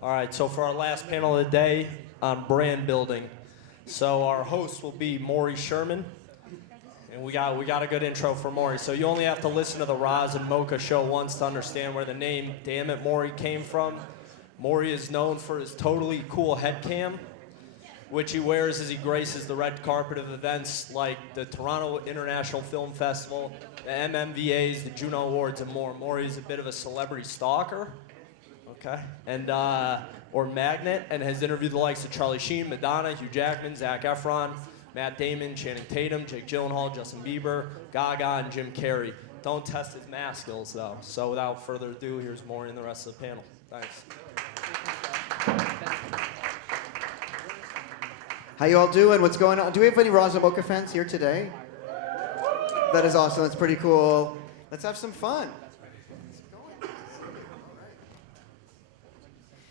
All right, so for our last panel of the day on brand building, so our host will be Maurie Sherman, and we got a good intro for Maurie. So you only have to listen to the Roz and Mocha show once to understand where the name Damn It Maurie came from. Maurie is known for his totally cool head cam, which he wears as he graces the red carpet of events like the Toronto International Film Festival, the MMVAs, the Juno Awards, and more. Maurie is a bit of a celebrity stalker. Okay. And, or Magnet, and has interviewed the likes of Charlie Sheen, Madonna, Hugh Jackman, Zac Efron, Matt Damon, Channing Tatum, Jake Gyllenhaal, Justin Bieber, Gaga, and Jim Carrey. Don't test his math skills, though. So without further ado, here's Maurie and the rest of the panel. Thanks. How you all doing? What's going on? Do we have any Roz and Mocha fans here today? That is awesome. That's pretty cool. Let's have some fun.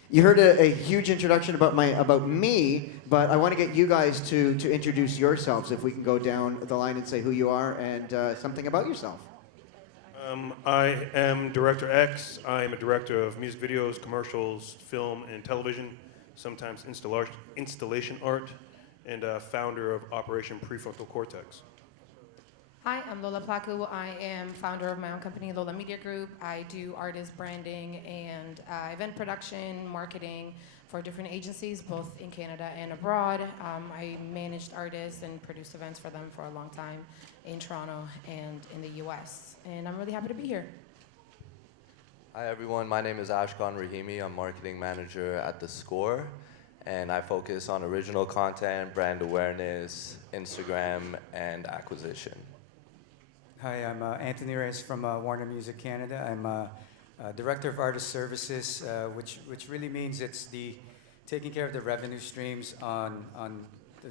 You heard a huge introduction about me, but I want to get you guys to introduce yourselves. If we can go down the line and say who you are and something about yourself. I am Director X. I am a director of music videos, commercials, film, and television, sometimes installation art, and founder of Operation Prefrontal Cortex. Hi, I'm Lola Plaku. I am founder of my own company, Lola Media Group. I do artist branding and event production, marketing for different agencies, both in Canada and abroad. I managed artists and produced events for them for a long time in Toronto and in the US. And I'm really happy to be here. Hi everyone, my name is Ashkan Rahimi. I'm marketing manager at The Score, and I focus on original content, brand awareness, Instagram, and acquisition. Hi, I'm Anthony Reyes from Warner Music Canada. I'm Director of Artist Services, which really means it's the taking care of the revenue streams on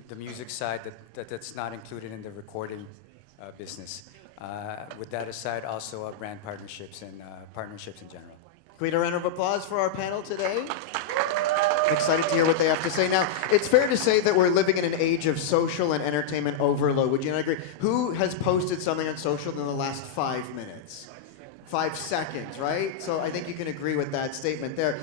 the music side that's not included in the recording business. With that aside, also brand partnerships and partnerships in general. Can we get a round of applause for our panel today? Excited to hear what they have to say. Now, it's fair to say that we're living in an age of social and entertainment overload. Would you not agree? Who has posted something on social in the last 5 minutes? 5 seconds, right? So I think you can agree with that statement there.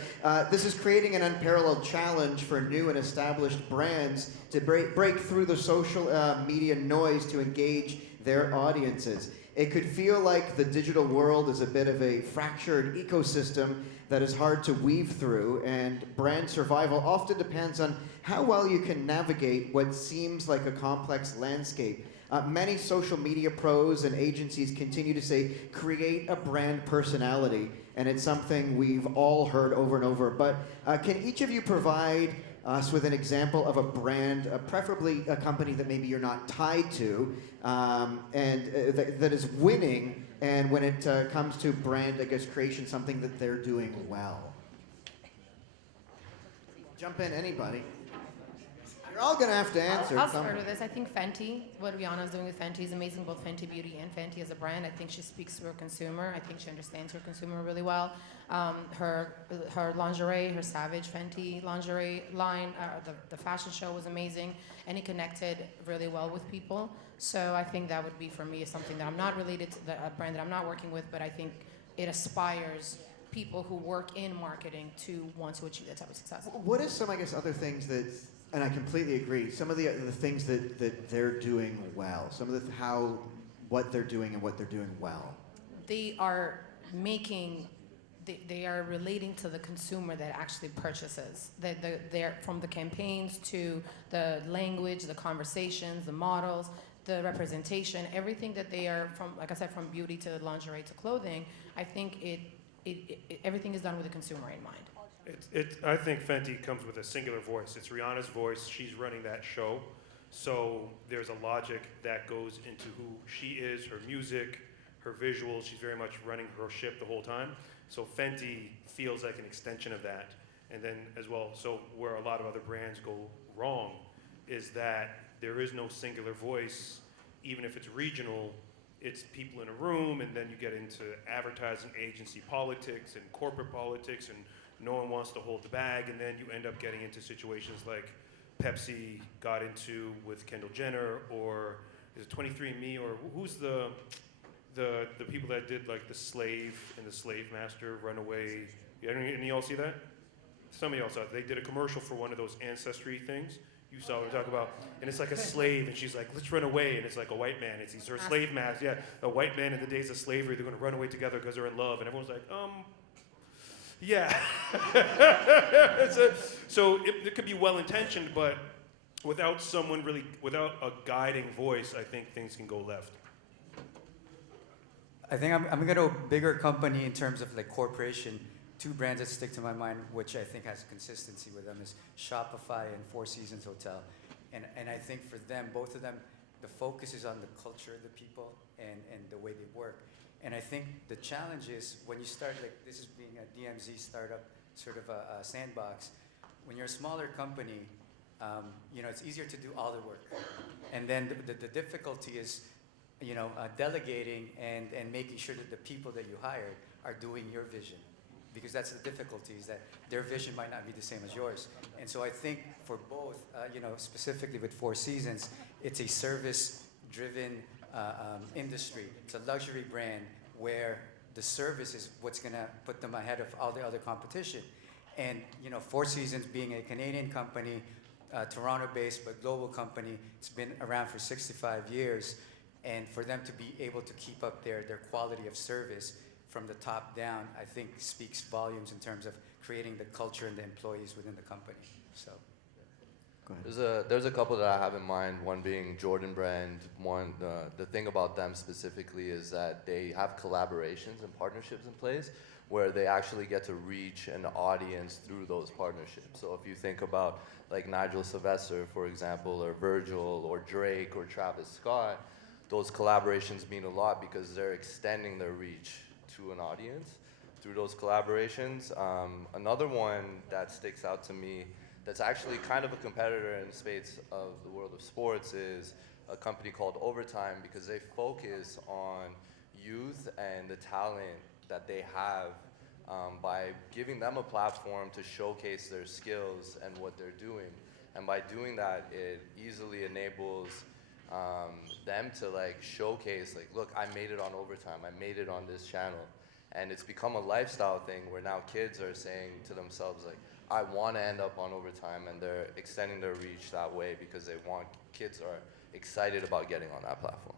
This is creating an unparalleled challenge for new and established brands to break through the social media noise to engage their audiences. It could feel like the digital world is a bit of a fractured ecosystem that is hard to weave through, and brand survival often depends on how well you can navigate what seems like a complex landscape. Many social media pros and agencies continue to say, create a brand personality, and it's something we've all heard over and over. But can each of you provide us with an example of a brand, preferably a company that maybe you're not tied to, that is winning, and when it comes to brand, I guess, creation, something that they're doing well? Jump in, anybody. You're all going to have to answer. I'll start with this. I think Fenty, what Rihanna's doing with Fenty is amazing, both Fenty Beauty and Fenty as a brand. I think she speaks to her consumer. I think she understands her consumer really well. Her lingerie, her Savage Fenty lingerie line, the fashion show was amazing, and it connected really well with people. So I think that would be, for me, something that I'm not related to, a brand that I'm not working with, but I think it aspires people who work in marketing to want to achieve that type of success. What are some, I guess, other things that, and I completely agree, some of the things that they're doing well, some of what they're doing and what they're doing well? They are making, they are relating to the consumer that actually purchases. They're from the campaigns to the language, the conversations, the models, the representation, everything that they are from, like I said, from beauty to lingerie to clothing. I think everything is done with the consumer in mind. I think Fenty comes with a singular voice. It's Rihanna's voice. She's running that show. So there's a logic that goes into who she is, her music, her visuals. She's very much running her ship the whole time. So Fenty feels like an extension of that. And then as well, so where a lot of other brands go wrong is that there is no singular voice. Even if it's regional, it's people in a room, and then you get into advertising agency politics and corporate politics, and no one wants to hold the bag, and then you end up getting into situations like Pepsi got into with Kendall Jenner, or is it 23andMe, or who's the people people that did like the slave and the slave master runaway. Any of y'all see that? Some of y'all saw it. They did a commercial for one of those ancestry things. You saw what I'm talking about. And it's like a slave, and she's like, let's run away. And it's like a white man. It's her slave master. Yeah, a white man in the days of slavery, they're going to run away together because they're in love. And everyone's like, yeah. So it could be well-intentioned, but without a guiding voice, I think things can go left. I think I'm going to go bigger company in terms of like corporation. Two brands that stick to my mind, which I think has consistency with them, is Shopify and Four Seasons Hotel. And I think for them, both of them, the focus is on the culture of the people and the way they work. And I think the challenge is when you start, like this is being a DMZ startup, sort of a sandbox, when you're a smaller company, it's easier to do all the work. And then the difficulty is, delegating and making sure that the people that you hired are doing your vision. Because that's the difficulty, is that their vision might not be the same as yours. And so I think for both, specifically with Four Seasons, it's a service-driven industry. It's a luxury brand where the service is what's going to put them ahead of all the other competition. And Four Seasons being a Canadian company, Toronto-based but global company, it's been around for 65 years. And for them to be able to keep up their quality of service from the top down, I think speaks volumes in terms of creating the culture and the employees within the company. So, Go ahead. There's a couple that I have in mind. One being Jordan Brand. One, the thing about them specifically is that they have collaborations and partnerships in place where they actually get to reach an audience through those partnerships. So if you think about like Nigel Sylvester, for example, or Virgil, or Drake, or Travis Scott, those collaborations mean a lot because they're extending their reach to an audience through those collaborations. Another one that sticks out to me that's actually kind of a competitor in the space of the world of sports is a company called Overtime, because they focus on youth and the talent that they have by giving them a platform to showcase their skills and what they're doing. And by doing that, it easily enables them to like showcase, like, look, I made it on Overtime, I made it on this channel. And it's become a lifestyle thing where now kids are saying to themselves, like, I want to end up on Overtime, and they're extending their reach that way because kids are excited about getting on that platform.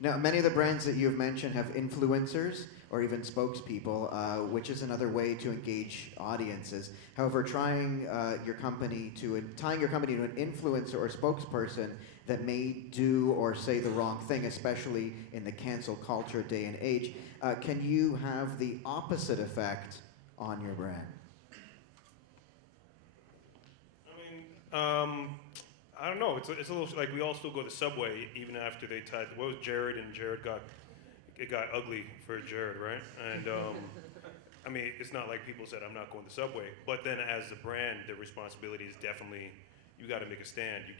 Now, many of the brands that you've mentioned have influencers or even spokespeople, which is another way to engage audiences. However, tying your company to an influencer or spokesperson that may do or say the wrong thing, especially in the cancel culture day and age, can you have the opposite effect on your brand? I don't know. It's a little like we all still go to Subway even after they tied. What was Jared? And Jared got ugly for Jared, right? And I mean, it's not like people said I'm not going to Subway, but then as the brand, the responsibility is definitely you got to make a stand. You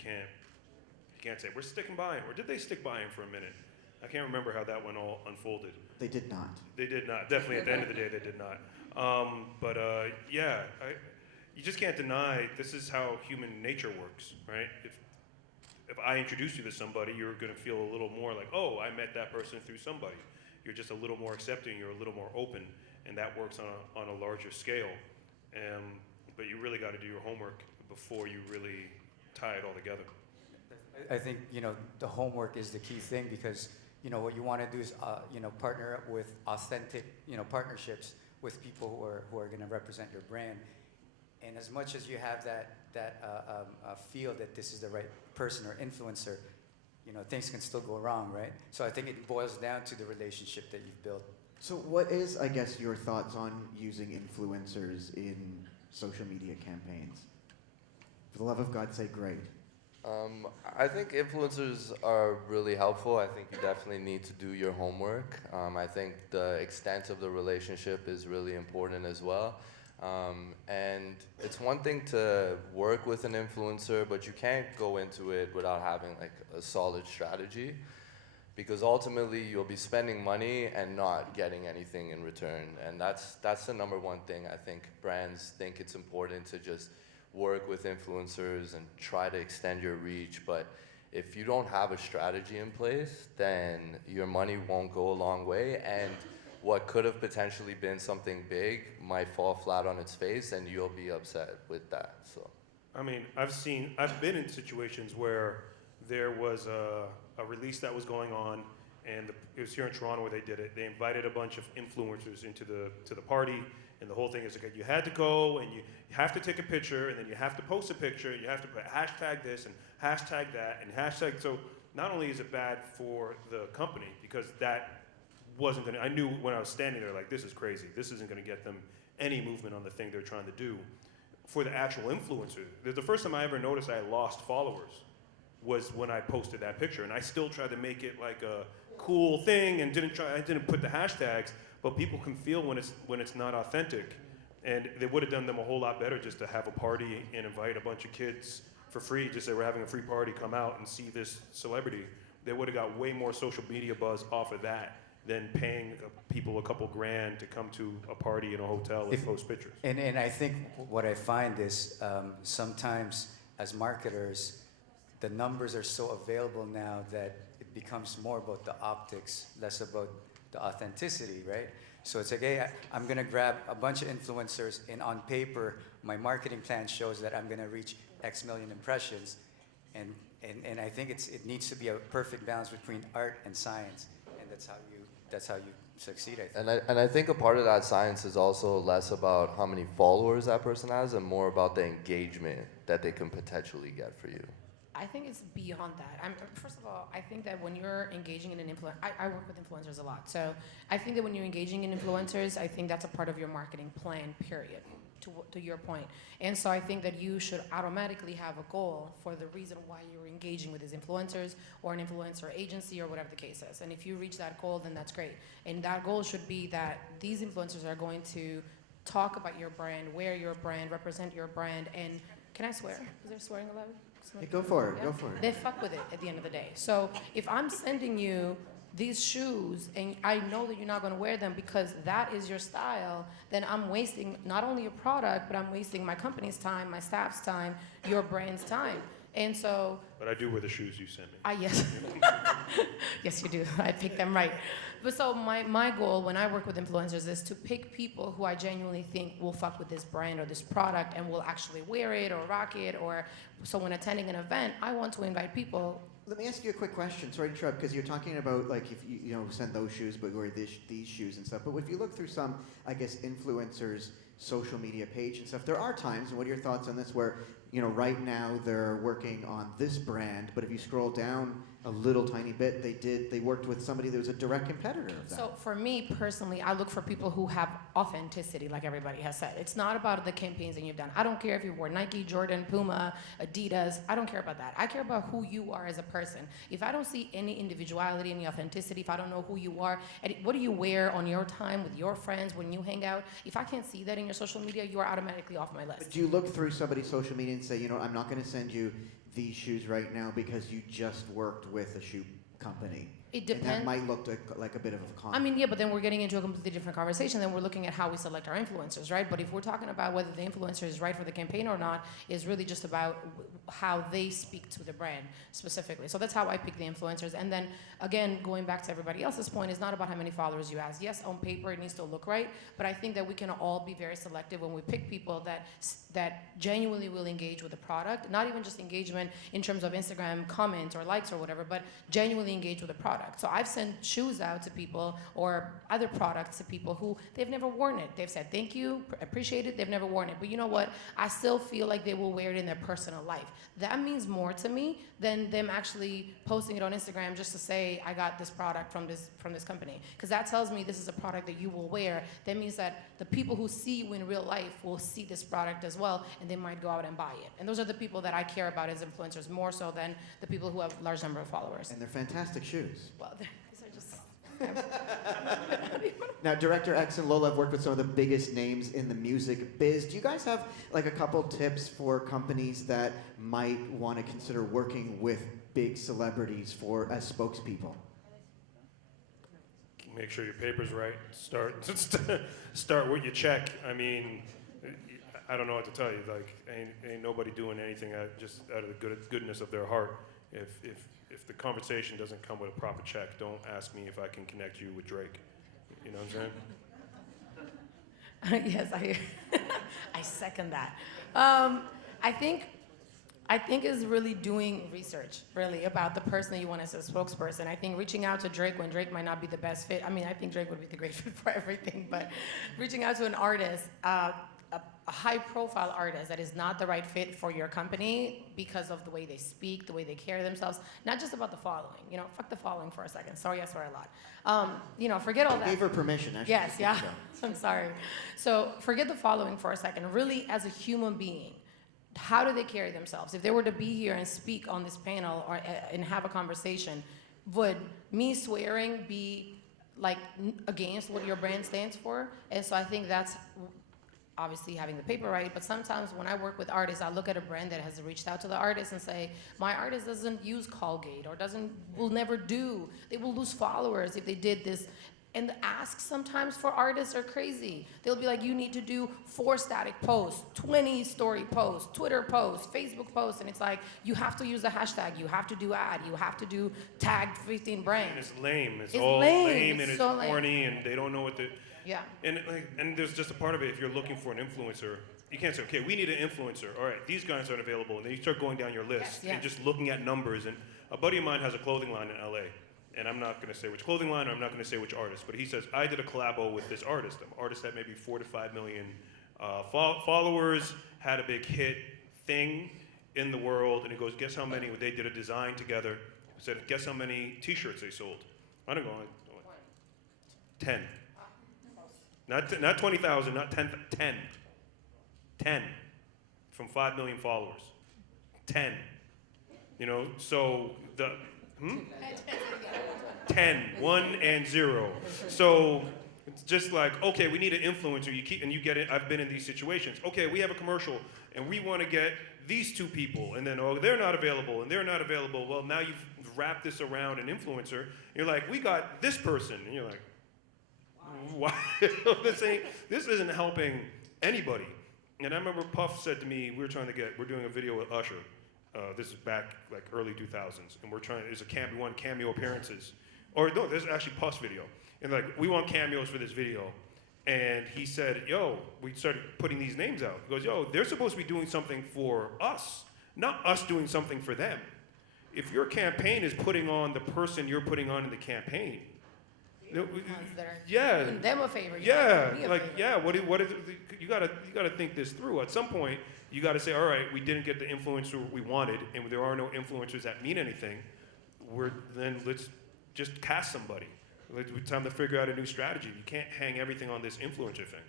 can't say we're sticking by him, or did they stick by him for a minute? I can't remember how that one all unfolded. They did not. They did not. Definitely at the end of the day, they did not. You just can't deny this is how human nature works, right? If I introduce you to somebody, you're going to feel a little more like, oh, I met that person through somebody. You're just a little more accepting, you're a little more open, and that works on a larger scale. But you really got to do your homework before you really tie it all together. I think the homework is the key thing, because what you want to do is partner up with authentic partnerships with people who are going to represent your brand. And as much as you have that feel that this is the right person or influencer, things can still go wrong, right? So I think it boils down to the relationship that you've built. So what is, I guess, your thoughts on using influencers in social media campaigns? For the love of God, say great. I think influencers are really helpful. I think you definitely need to do your homework. I think the extent of the relationship is really important as well. And it's one thing to work with an influencer, but you can't go into it without having like a solid strategy, because ultimately you'll be spending money and not getting anything in return. And that's the number one thing. I think brands think it's important to just work with influencers and try to extend your reach, but if you don't have a strategy in place, then your money won't go a long way, and what could have potentially been something big might fall flat on its face, and you'll be upset with that. So, I mean, I've been in situations where there was a release that was going on, and it was here in Toronto where they did it. They invited a bunch of influencers to the party, and the whole thing is okay, you had to go, and you have to take a picture, and then you have to post a picture, and you have to put hashtag this and hashtag that and hashtag. So not only is it bad for the company, because that wasn't gonna, I knew when I was standing there, like, this is crazy. This isn't gonna get them any movement on the thing they're trying to do. For the actual influencer, the first time I ever noticed I lost followers was when I posted that picture, and I still tried to make it like a cool thing and I didn't put the hashtags, but people can feel when it's not authentic, and it would have done them a whole lot better just to have a party and invite a bunch of kids for free, just say we're having a free party, come out and see this celebrity. They would have got way more social media buzz off of that than paying people a couple grand to come to a party in a hotel and post pictures. And I think what I find is sometimes as marketers, the numbers are so available now that it becomes more about the optics, less about the authenticity, right? So it's like, hey, I'm gonna grab a bunch of influencers, and on paper, my marketing plan shows that I'm gonna reach X million impressions, and I think it needs to be a perfect balance between art and science, and that's how you succeed, I think. and I think a part of that science is also less about how many followers that person has and more about the engagement that they can potentially get for you. I think it's beyond that. First of all, I think that when you're engaging in an influencer, I work with influencers a lot. So I think that when you're engaging in influencers, I think that's a part of your marketing plan, period, to your point. And so I think that you should automatically have a goal for the reason why you're engaging with these influencers or an influencer agency or whatever the case is. And if you reach that goal, then that's great. And that goal should be that these influencers are going to talk about your brand, wear your brand, represent your brand, and can I swear? Is there swearing allowed? Hey, go for it. Yeah. Go for it. They fuck with it at the end of the day. So if I'm sending you these shoes and I know that you're not going to wear them because that is your style, then I'm wasting not only your product, but I'm wasting my company's time, my staff's time, your brand's time. And so, But I do wear the shoes you send me. yes, yes you do. I pick them right. But so my goal when I work with influencers is to pick people who I genuinely think will fuck with this brand or this product and will actually wear it or rock it. Or so when attending an event, I want to invite people. Let me ask you a quick question. Sorry to interrupt, because you're talking about like if you know send those shoes, but wear these shoes and stuff. But if you look through some, I guess, influencers' social media page and stuff, there are times. And what are your thoughts on this? Where right now they're working on this brand, but if you scroll down a little tiny bit, they worked with somebody that was a direct competitor of that. So for me personally, I look for people who have authenticity, like everybody has said. It's not about the campaigns that you've done. I don't care if you wore Nike, Jordan, Puma, Adidas. I don't care about that. I care about who you are as a person. If I don't see any individuality, any authenticity, if I don't know who you are, and what do you wear on your time with your friends when you hang out, if I can't see that in your social media, you are automatically off my list. But do you look through somebody's social media and say, I'm not going to send you these shoes right now because you just worked with a shoe company? It depends. And that might look like a bit of a con. I mean, yeah, but then we're getting into a completely different conversation. Then we're looking at how we select our influencers, right? But if we're talking about whether the influencer is right for the campaign or not, is really just about how they speak to the brand specifically. So that's how I pick the influencers. And then, again, going back to everybody else's point, it's not about how many followers you have. Yes, on paper, it needs to look right, but I think that we can all be very selective when we pick people that genuinely will engage with the product, not even just engagement in terms of Instagram comments or likes or whatever, but genuinely engage with the product. So I've sent shoes out to people or other products to people who they've never worn it. They've said thank you, appreciate it, they've never worn it. But you know what? I still feel like they will wear it in their personal life. That means more to me than them actually posting it on Instagram just to say I got this product from this company. Because that tells me this is a product that you will wear. That means that the people who see you in real life will see this product as well, and they might go out and buy it. And those are the people that I care about as influencers more so than the people who have a large number of followers. And they're fantastic shoes. Well, these are just... Now, Director X and Lola have worked with some of the biggest names in the music biz. Do you guys have like a couple tips for companies that might want to consider working with big celebrities as spokespeople? Make sure your paper's right. Start with your check. I mean, I don't know what to tell you. Like, ain't nobody doing anything just out of the goodness of their heart. If the conversation doesn't come with a proper check, don't ask me if I can connect you with Drake. You know what I'm saying? Yes, I second that. I think is really doing research, really, about the person that you want as a spokesperson. I think reaching out to Drake when Drake might not be the best fit. I mean, I think Drake would be the great fit for everything, but reaching out to an artist, a high-profile artist that is not the right fit for your company because of the way they speak, the way they carry themselves, not just about the following. You know, fuck the following for a second. Sorry, I swear a lot. You know, forget all that. Gave her permission, actually. Yes, yeah. I'm sorry. So forget the following for a second. Really, as a human being, how do they carry themselves? If they were to be here and speak on this panel or and have a conversation, would me swearing be like against what your brand stands for? And so I think that's obviously having the paper right, but sometimes when I work with artists, I look at a brand that has reached out to the artist and say, my artist doesn't use Colgate or will never do. They will lose followers if they did this. And the asks sometimes for artists are crazy. They'll be like, you need to do 4 static posts, 20 story posts, Twitter posts, Facebook posts, and it's like, you have to use the hashtag, you have to do ad, you have to do tagged 15 And brands. it's lame. It's It's all lame. lame, It's and it's so lame. corny, and they don't know what to. Yeah. And there's just a part of it. If you're looking for an influencer, you can't say, okay, we need an influencer. All right, these guys aren't available, and then you start going down your list Yes. and just looking at numbers. And a buddy of mine has a clothing line in LA. And I'm not going to say which clothing line, or I'm not going to say which artist, but he says, I did a collabo with this artist. An artist had maybe 4 to 5 million followers, had a big hit thing in the world, and he goes, guess how many, they did a design together. He said, guess how many t-shirts they sold? I don't go, 10. Not 20,000, not 10, 10. 10 from 5 million followers. 10. You know, so the, 10, 1 and 0. So it's just like, okay, we need an influencer. You get it. I've been in these situations. Okay, we have a commercial, and we want to get these 2 people, and then they're not available, and they're not available. Well, now you've wrapped this around an influencer. We're like, we got this person, and you're like, why? This isn't helping anybody. And I remember Puff said to me, we're doing a video with Usher. This is back like early 2000s, and we want cameo appearances. Or no, there's actually Puff's video. And like, we want cameos for this video. And he said, yo, we started putting these names out. He goes, yo, they're supposed to be doing something for us, not us doing something for them. If your campaign is putting on the person you're putting on in the campaign, yeah, Doing them a favor. yeah, Me a like favor. yeah. What is you gotta think this through. At some point, you gotta say, all right, we didn't get the influencer we wanted, and there are no influencers that mean anything. Let's just cast somebody. It's time to figure out a new strategy. You can't hang everything on this influencer thing.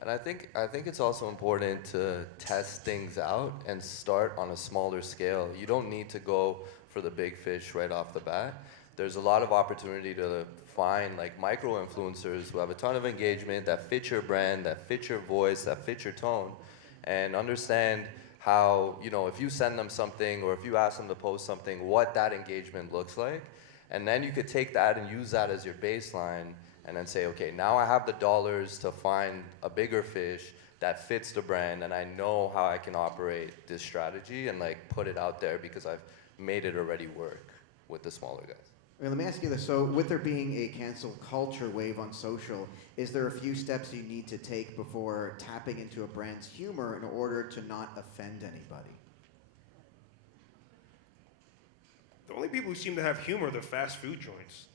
And I think it's also important to test things out and start on a smaller scale. You don't need to go for the big fish right off the bat. There's a lot of opportunity to find like micro influencers who have a ton of engagement, that fit your brand, that fit your voice, that fit your tone, and understand how, you know, if you send them something or if you ask them to post something, what that engagement looks like. And then you could take that and use that as your baseline and then say, okay, now I have the dollars to find a bigger fish that fits the brand, and I know how I can operate this strategy and like put it out there because I've made it already work with the smaller guys. Okay, let me ask you this. So with there being a cancel culture wave on social, is there a few steps you need to take before tapping into a brand's humor in order to not offend anybody? The only people who seem to have humor are the fast food joints,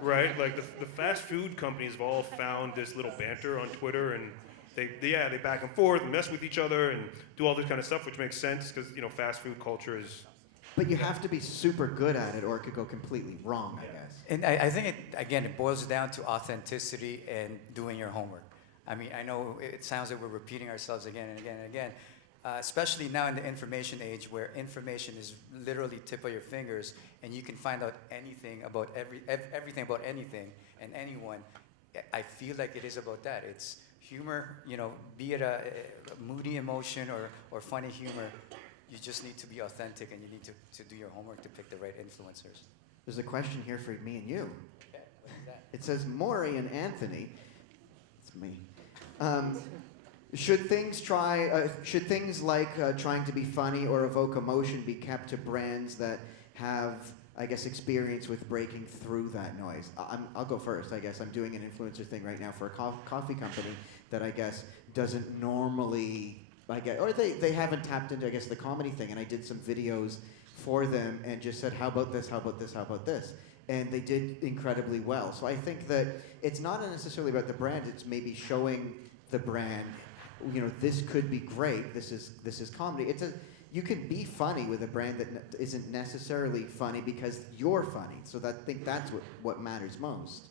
right? Like the fast food companies have all found this little banter on Twitter, and they back and forth and mess with each other and do all this kind of stuff, which makes sense because, you know, fast food culture is. But you have to be super good at it or it could go completely wrong, I guess. And I think, it boils down to authenticity and doing your homework. I mean, I know it sounds like we're repeating ourselves again and again and again, especially now in the information age where information is literally tip of your fingers and you can find out anything about everything about anything and anyone. I feel like it is about that. It's humor, you know, be it a moody emotion or funny humor. You just need to be authentic, and you need to do your homework to pick the right influencers. There's a question here for me and you. Okay, what is that? It says, Maurie and Anthony, it's me. Should things like trying to be funny or evoke emotion be kept to brands that have, I guess, experience with breaking through that noise? I'll go first, I guess. I'm doing an influencer thing right now for a coffee company that I guess doesn't normally, or they haven't tapped into, I guess, the comedy thing. And I did some videos for them and just said, how about this, how about this, how about this? And they did incredibly well. So I think that it's not necessarily about the brand, it's maybe showing the brand, you know, this could be great, this is comedy. You can be funny with a brand that isn't necessarily funny because you're funny. So I think that's what matters most.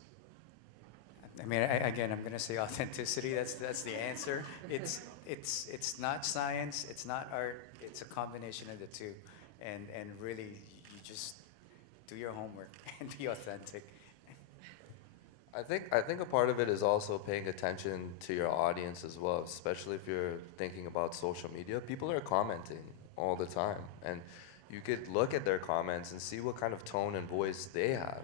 I mean, again, I'm gonna say authenticity. That's the answer. It's not science. It's not art. It's a combination of the two, and really, you just do your homework and be authentic. I think a part of it is also paying attention to your audience as well, especially if you're thinking about social media. People are commenting all the time, and you could look at their comments and see what kind of tone and voice they have.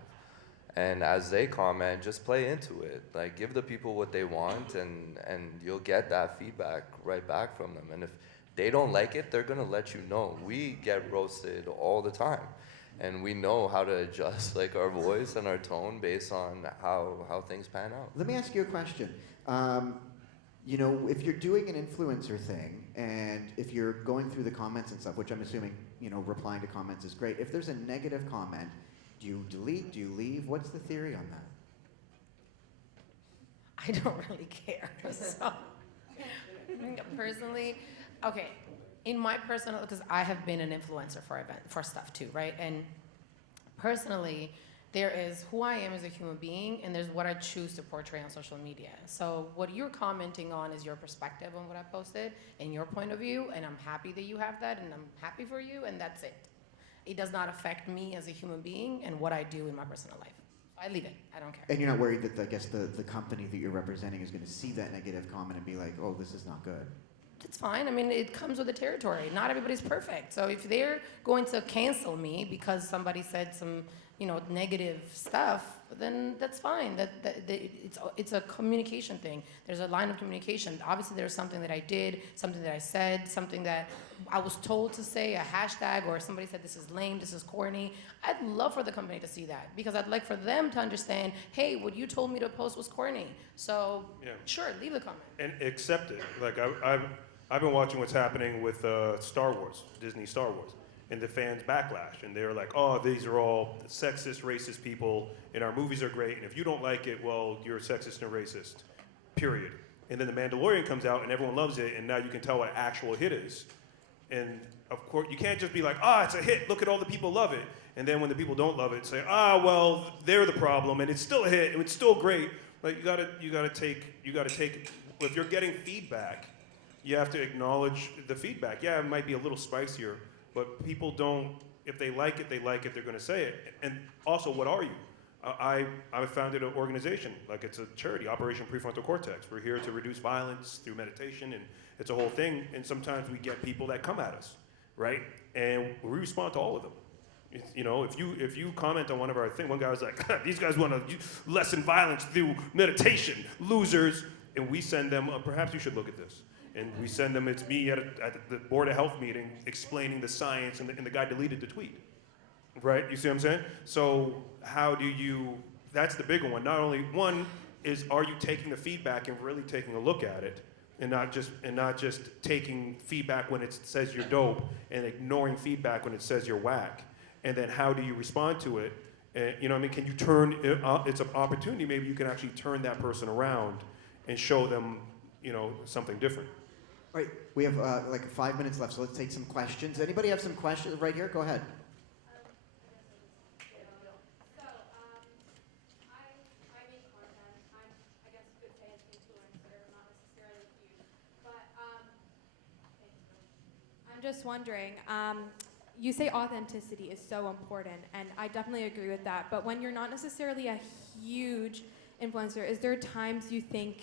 And as they comment, just play into it. Like, give the people what they want, and you'll get that feedback right back from them. And if they don't like it, they're gonna let you know. We get roasted all the time, and we know how to adjust like our voice and our tone based on how things pan out. Let me ask you a question. You know, if you're doing an influencer thing, and if you're going through the comments and stuff, which I'm assuming, you know, replying to comments is great. If there's a negative comment, do you delete? Do you leave? What's the theory on that? I don't really care. So, personally, okay, in my personal, because I have been an influencer for stuff too, right? And personally, there is who I am as a human being, and there's what I choose to portray on social media. So what you're commenting on is your perspective on what I posted and your point of view, and I'm happy that you have that, and I'm happy for you, and that's it. It does not affect me as a human being and what I do in my personal life. I leave it. I don't care. And you're not worried that, I guess, the company that you're representing is going to see that negative comment and be like, oh, this is not good? It's fine. I mean, it comes with the territory. Not everybody's perfect. So if they're going to cancel me because somebody said some, you know, negative stuff, then that's fine. It's a communication thing. There's a line of communication. Obviously, there's something that I did, something that I said, something that I was told to say, a hashtag, or somebody said this is lame, this is corny. I'd love for the company to see that, because I'd like for them to understand, hey, what you told me to post was corny. So sure, leave the comment. And accept it. Like I've been watching what's happening with Star Wars, Disney Star Wars, and the fans backlash, and they're like, oh, these are all sexist, racist people, and our movies are great, and if you don't like it, well, you're sexist and racist, period. And then The Mandalorian comes out, and everyone loves it, and now you can tell what an actual hit is. And of course, you can't just be like, it's a hit, look at all the people love it. And then when the people don't love it, say, well, they're the problem, and it's still a hit, and it's still great. Like, you gotta take, if you're getting feedback, you have to acknowledge the feedback. Yeah, it might be a little spicier, but people don't, if they like it, they're gonna say it. And also, what are you? I founded an organization, like it's a charity, Operation Prefrontal Cortex. We're here to reduce violence through meditation, and it's a whole thing. And sometimes we get people that come at us, right? And we respond to all of them. You know, if you comment on one of our things, one guy was like, these guys want to lessen violence through meditation, losers. And we send them, perhaps you should look at this. And we send them, it's me at the Board of Health meeting explaining the science, and the guy deleted the tweet. Right? You see what I'm saying? So how do you, that's the bigger one. Not only, one is, are you taking the feedback and really taking a look at it, and not just taking feedback when it says you're dope and ignoring feedback when it says you're whack. And then how do you respond to it? And, you know what I mean? Can you turn, it's an opportunity, maybe you can actually turn that person around and show them, you know, something different. All right, we have like 5 minutes left, so let's take some questions. Anybody have some questions right here? Go ahead. Just wondering, you say authenticity is so important, and I definitely agree with that, but when you're not necessarily a huge influencer, is there times you think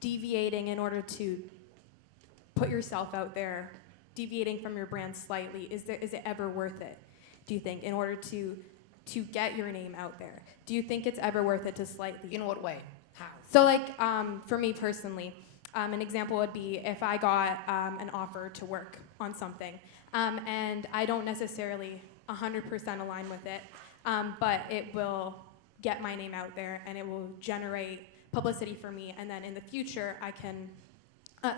deviating in order to put yourself out there, deviating from your brand slightly, is it ever worth it, do you think, in order to get your name out there? Do you think it's ever worth it to slightly? In what way? How? So like, for me personally, an example would be if I got an offer to work on something, and I don't necessarily 100% align with it, but it will get my name out there and it will generate publicity for me, and then in the future I can,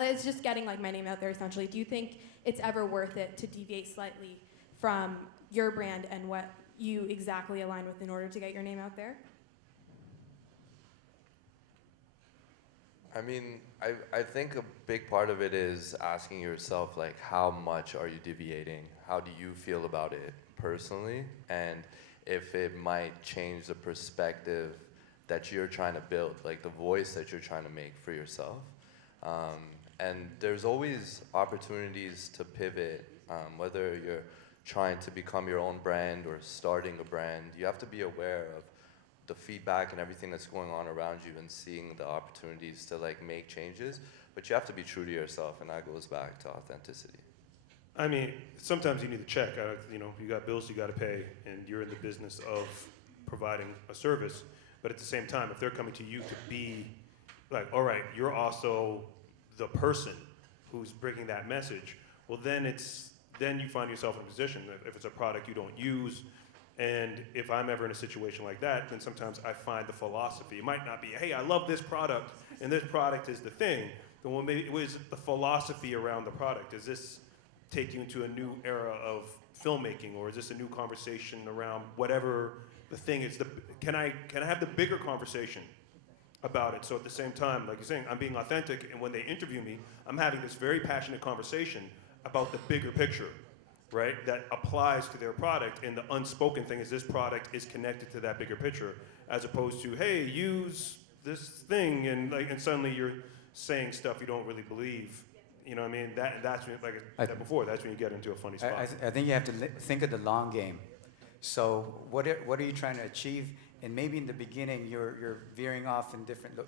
it's just getting like my name out there essentially. Do you think it's ever worth it to deviate slightly from your brand and what you exactly align with in order to get your name out there? I mean, I think a big part of it is asking yourself, like, how much are you deviating? How do you feel about it personally? And if it might change the perspective that you're trying to build, like the voice that you're trying to make for yourself. And there's always opportunities to pivot, whether you're trying to become your own brand or starting a brand. You have to be aware of the feedback and everything that's going on around you and seeing the opportunities to like make changes, but you have to be true to yourself, and that goes back to authenticity. I mean, sometimes you need to check. You know, you got bills you got to pay, and you're in the business of providing a service. But at the same time, if they're coming to you to be like, all right, you're also the person who's bringing that message, well, then you find yourself in a position that if it's a product you don't use, and if I'm ever in a situation like that, then sometimes I find the philosophy. It might not be, hey, I love this product, and this product is the thing. Then well, maybe it was the philosophy around the product. Does this take you into a new era of filmmaking, or is this a new conversation around whatever the thing is? Can I have the bigger conversation about it? So at the same time, like you're saying, I'm being authentic, and when they interview me, I'm having this very passionate conversation about the bigger picture, right? That applies to their product, and the unspoken thing is this product is connected to that bigger picture, as opposed to, hey, use this thing, and suddenly you're saying stuff you don't really believe. You know what I mean? That's when, like I said before, that's when you get into a funny spot. I think you have to think of the long game. So what are you trying to achieve? And maybe in the beginning you're veering off in different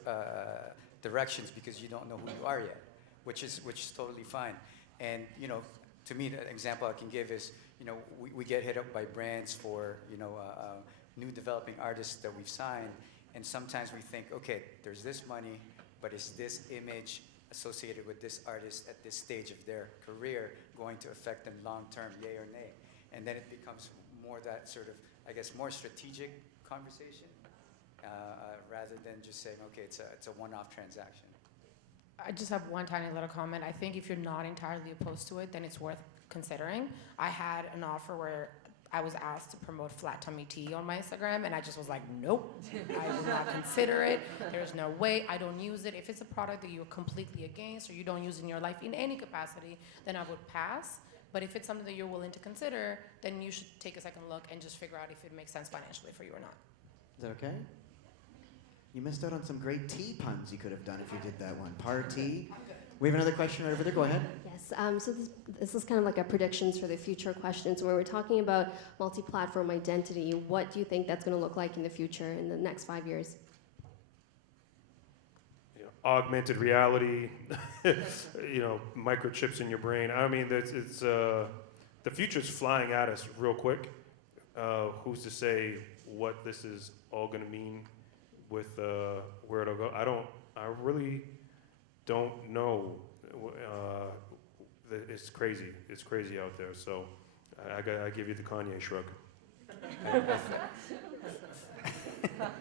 directions because you don't know who you are yet, which is totally fine. And you know, to me, the example I can give is, you know, we get hit up by brands for, you know, new developing artists that we've signed, and sometimes we think, okay, there's this money, but is this image associated with this artist at this stage of their career going to affect them long term, yay or nay? And then it becomes more that sort of, I guess, more strategic conversation rather than just saying, okay, it's a one-off transaction. I just have one tiny little comment. I think if you're not entirely opposed to it, then it's worth considering. I had an offer where I was asked to promote flat tummy tea on my Instagram, and I just was like, nope, I will not consider it. There's no way. I don't use it. If it's a product that you're completely against or you don't use in your life in any capacity, then I would pass. But if it's something that you're willing to consider, then you should take a second look and just figure out if it makes sense financially for you or not. Is that okay? You missed out on some great tea puns you could have done if you did that one. Party. We have another question right over there. Go ahead. Yes, so this is kind of like a predictions for the future question. So when we're talking about multi-platform identity, what do you think that's going to look like in the future, in the next 5 years? You know, augmented reality, you know, microchips in your brain. I mean, it's the future's flying at us real quick. Who's to say what this is all going to mean with where it'll go? I really don't know. It's crazy. It's crazy out there. So I give you the Kanye shrug.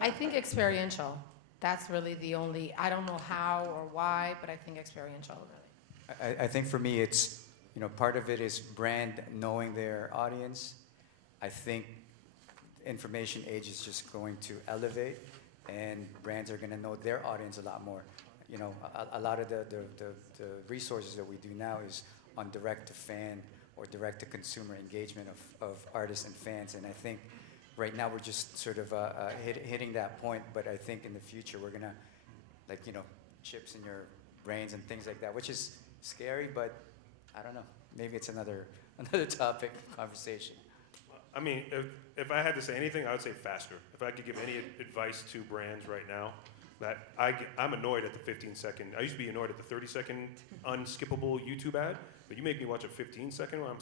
I think experiential. That's really the only, I don't know how or why, but I think experiential really. I think for me, it's, you know, part of it is brand knowing their audience. I think information age is just going to elevate, and brands are going to know their audience a lot more. You know, a lot of the resources that we do now is on direct-to-fan or direct-to-consumer engagement of artists and fans, and I think right now we're just sort of hitting that point, but I think in the future we're going to, like, you know, chips in your brains and things like that, which is scary, but I don't know. Maybe it's another topic of conversation. I mean, if I had to say anything, I would say faster. If I could give any advice to brands right now, that I'm annoyed at the 15-second. I used to be annoyed at the 30-second unskippable YouTube ad, but you make me watch a 15-second one,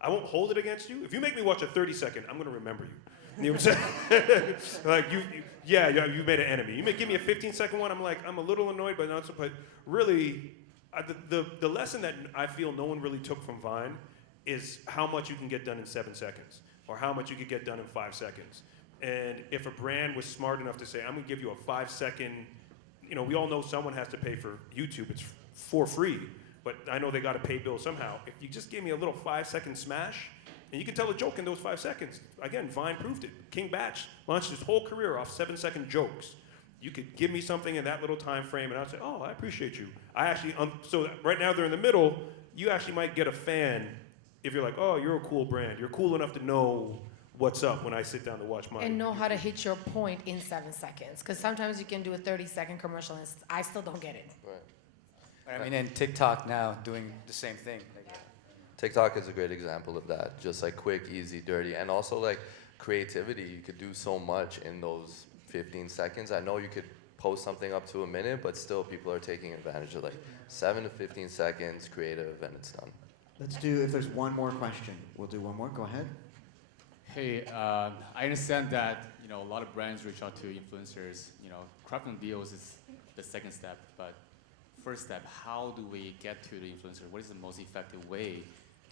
I won't hold it against you. If you make me watch a 30-second, I'm gonna remember you. You know what I'm saying? Like you made an enemy. You may give me a 15-second one, I'm a little annoyed, but not so. But really, the lesson that I feel no one really took from Vine is how much you can get done in 7 seconds. or how much you could get done in 5 seconds. And if a brand was smart enough to say, I'm gonna give you a 5-second, you know, we all know someone has to pay for YouTube, it's for free, but I know they gotta pay bills somehow. If you just gave me a little 5-second smash, and you can tell a joke in those 5 seconds. Again, Vine proved it. King Batch launched his whole career off 7-second jokes. You could give me something in that little time frame, and I'd say, oh, I appreciate you. I actually, so right now they're in the middle, you actually might get a fan if you're like, oh, you're a cool brand. You're cool enough to know what's up when I sit down to watch mine. And know how to hit your point in 7 seconds. Because sometimes you can do a 30-second commercial and I still don't get it. Right. I mean, and TikTok now doing the same thing. TikTok is a great example of that. Just like quick, easy, dirty, and also like creativity. You could do so much in those 15 seconds. I know you could post something up to a minute, but still people are taking advantage of like 7 to 15 seconds, creative, and it's done. Let's do, if there's one more question, we'll do one more. Go ahead. Hey, I understand that a lot of brands reach out to influencers. Crafting deals is the second step, but first step, how do we get to the influencer? What is the most effective way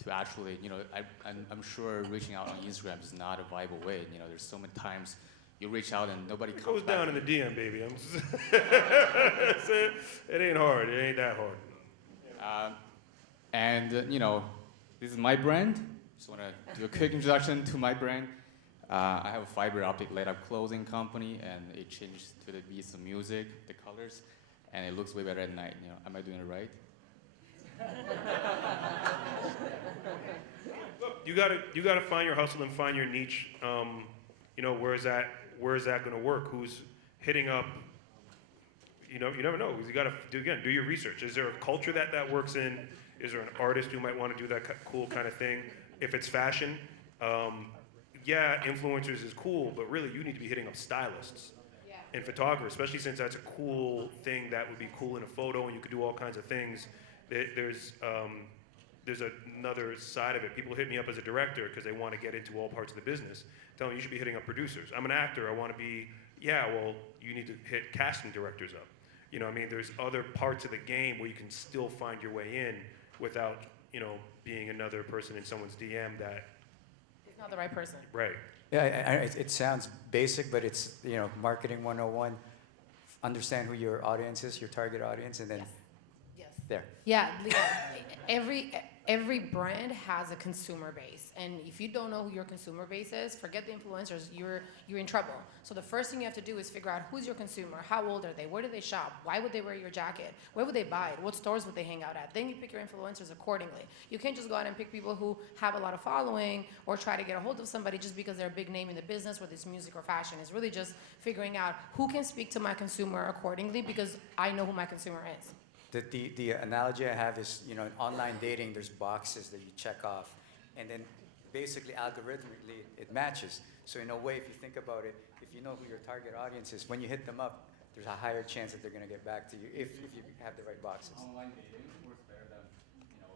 to actually, I'm sure reaching out on Instagram is not a viable way. There's so many times you reach out and nobody comes goes back. down in the DM, baby. It ain't hard. It ain't that hard. This is my brand. Just want to do a quick introduction to my brand. I have a fiber optic light up clothing company, and it changed to the beats of music, the colors, and it looks way better at night. Am I doing it right? Look, you gotta find your hustle and find your niche. Where is that gonna work? Who's hitting up? You never know. You gotta do your research. Is there a culture that works in? Is there an artist who might want to do that cool kind of thing? If it's fashion, influencers is cool, but really you need to be hitting up stylists and photographers, especially since that's a cool thing that would be cool in a photo, and you could do all kinds of things. There's another side of it. People hit me up as a director because they want to get into all parts of the business. Tell me you should be hitting up producers. I'm an actor. I want to be. You need to hit casting directors up. There's other parts of the game where you can still find your way in without, being another person in someone's DM that. It's not the right person. Right. Yeah, it sounds basic, but it's, marketing 101. Understand who your audience is, your target audience, and then Yes. there. Yeah, every brand has a consumer base, and if you don't know who your consumer base is, forget the influencers. You're in trouble. So the first thing you have to do is figure out who's your consumer, how old are they, where do they shop, why would they wear your jacket, where would they buy it, what stores would they hang out at. Then you pick your influencers accordingly. You can't just go out and pick people who have a lot of following or try to get a hold of somebody just because they're a big name in the business, whether it's music or fashion. It's really just figuring out who can speak to my consumer accordingly, because I know who my consumer is. The analogy I have is, in online dating, there's boxes that you check off, and then basically algorithmically it matches. So in a way, if you think about it, if you know who your target audience is, when you hit them up, there's a higher chance that they're going to get back to you if you have the right boxes. Online dating works better than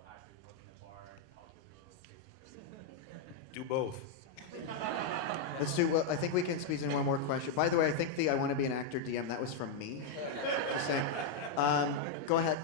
actually working in a bar, talk with girls, face-to-face. Do both. Let's do, well, I think we can squeeze in one more question. By the way, I think the I want to be an actor DM, that was from me. Just saying. Go ahead.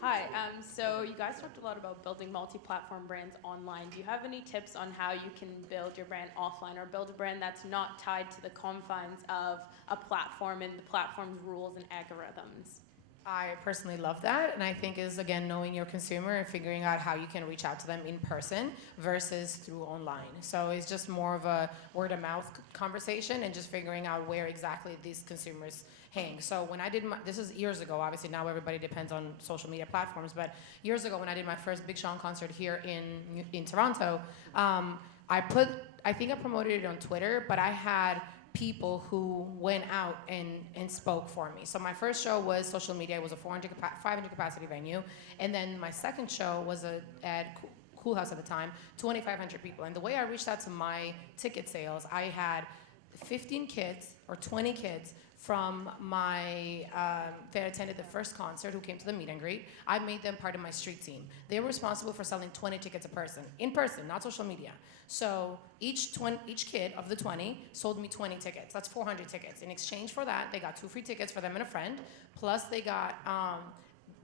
Hi, so you guys talked a lot about building multi-platform brands online. Do you have any tips on how you can build your brand offline, or build a brand that's not tied to the confines of a platform and the platform's rules and algorithms? I personally love that, and I think is, again, knowing your consumer and figuring out how you can reach out to them in person versus through online. So it's just more of a word-of-mouth conversation and just figuring out where exactly these consumers hang. So when I did this is years ago, obviously now everybody depends on social media platforms, but years ago when I did my first Big Sean concert here in Toronto, I think I promoted it on Twitter, but I had people who went out and spoke for me. So my first show was social media. It was a 500 capacity venue. And then my second show was at Cool House at the time, 2,500 people. And the way I reached out to my ticket sales, I had 15 kids or 20 kids from my, that attended the first concert, who came to the meet and greet. I made them part of my street team. They were responsible for selling 20 tickets a person, in person, not social media. So each kid of the 20 sold me 20 tickets. That's 400 tickets. In exchange for that, they got 2 free tickets for them and a friend, plus they got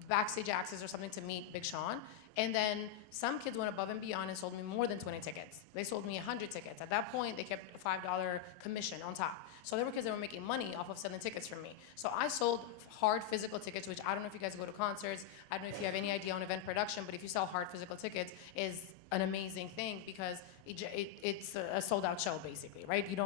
backstage access or something to meet Big Sean. And then some kids went above and beyond and sold me more than 20 tickets. They sold me 100 tickets. At that point, they kept a $5 commission on top. So there were kids that were making money off of selling tickets from me. So I sold hard physical tickets, which I don't know if you guys go to concerts. I don't know if you have any idea on event production, but if you sell hard physical tickets, is an amazing thing because it's a sold out show basically, right? You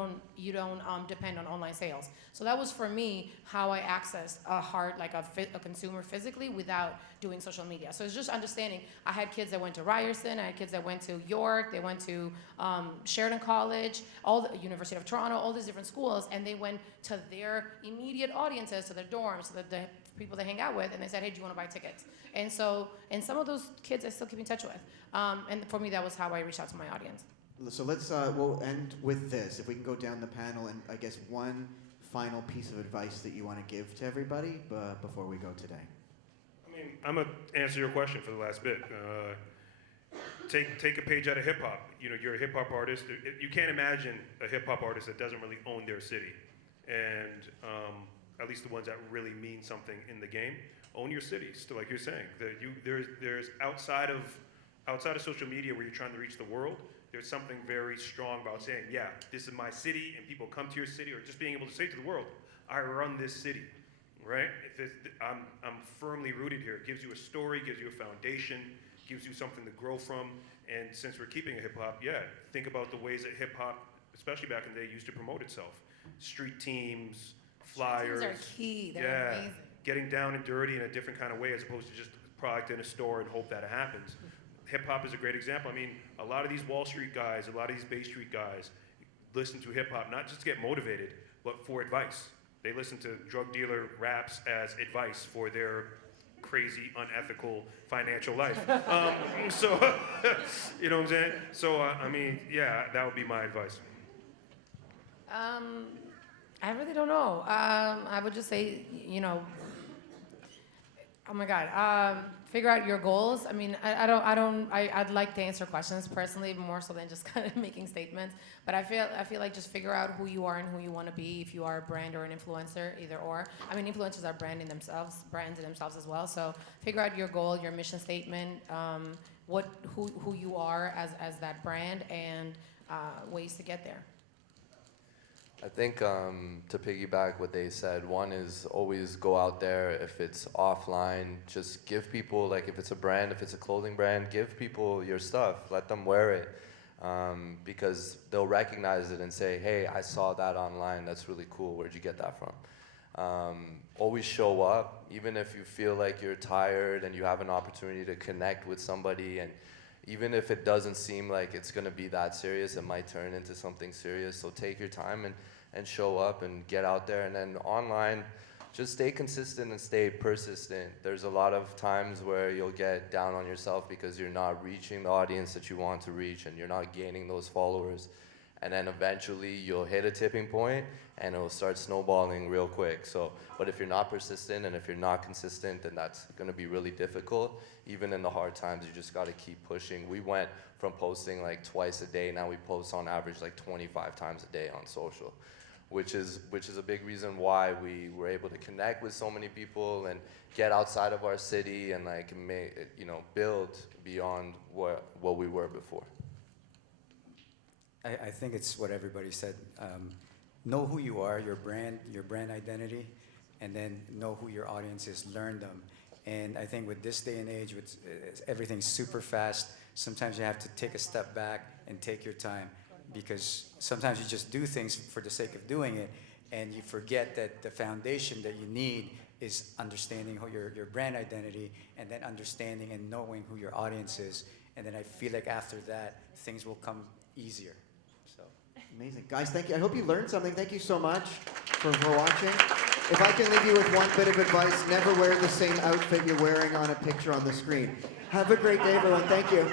don't depend on online sales. So that was for me how I accessed a consumer physically without doing social media. So it's just understanding. I had kids that went to Ryerson, I had kids that went to York, they went to Sheridan College, all the University of Toronto, all these different schools, and they went to their immediate audiences, to their dorms, to the people they hang out with, and they said, hey, do you want to buy tickets? And so, and some of those kids I still keep in touch with. And for me, that was how I reached out to my audience. So let's, we'll end with this. If we can go down the panel, and I guess one final piece of advice that you want to give to everybody before we go today. I mean, I'm going to answer your question for the last bit. Take a page out of hip hop. You know, you're a hip hop artist. You can't imagine a hip hop artist that doesn't really own their city. And at least the ones that really mean something in the game, own your cities. So like you're saying, there's outside of social media where you're trying to reach the world, there's something very strong about saying, yeah, this is my city, and people come to your city, or just being able to say to the world, I run this city, right? I'm firmly rooted here. It gives you a story, gives you a foundation, gives you something to grow from. And since we're keeping hip hop, yeah, think about the ways that hip hop, especially back in the day, used to promote itself. Street teams, flyers. Teams are key. They're amazing. Getting down and dirty in a different kind of way as opposed to just a product in a store and hope that it happens. Hip hop is a great example. I mean, a lot of these Wall Street guys, a lot of these Bay Street guys listen to hip hop not just to get motivated, but for advice. They listen to drug dealer raps as advice for their crazy, unethical financial life. So, you know what I'm saying? So, I mean, yeah, that would be my advice. I really don't know. I would just say, you know, oh my God, figure out your goals. I mean, I'd like to answer questions personally more so than just kind of making statements. But I feel like just figure out who you are and who you want to be. If you are a brand or an influencer, either or. I mean, influencers are brands in themselves as well. So figure out your goal, your mission statement, who you are as that brand, and ways to get there. I think to piggyback what they said, one is always go out there. If it's offline, just give people, like if it's a brand, if it's a clothing brand, give people your stuff. Let them wear it because they'll recognize it and say, hey, I saw that online. That's really cool. Where'd you get that from? Always show up, even if you feel like you're tired and you have an opportunity to connect with somebody, and even if it doesn't seem like it's going to be that serious, it might turn into something serious. So take your time and show up and get out there. And then online, just stay consistent and stay persistent. There's a lot of times where you'll get down on yourself because you're not reaching the audience that you want to reach and you're not gaining those followers. And then eventually you'll hit a tipping point and it'll start snowballing real quick. So, but if you're not persistent and if you're not consistent, then that's gonna be really difficult. Even in the hard times, you just gotta keep pushing. We went from posting like twice a day, now we post on average like 25 times a day on social, which is a big reason why we were able to connect with so many people and get outside of our city and like build beyond what we were before. I think it's what everybody said. Know who you are, your brand identity, and then know who your audience is, learn them. And I think with this day and age, with everything's super fast, sometimes you have to take a step back and take your time, because sometimes you just do things for the sake of doing it, and you forget that the foundation that you need is understanding who your brand identity, and then understanding and knowing who your audience is. And then I feel like after that, things will come easier. So amazing. Guys, thank you. I hope you learned something. Thank you so much for watching. If I can leave you with one bit of advice, never wear the same outfit you're wearing on a picture on the screen. Have a great day, everyone. Thank you.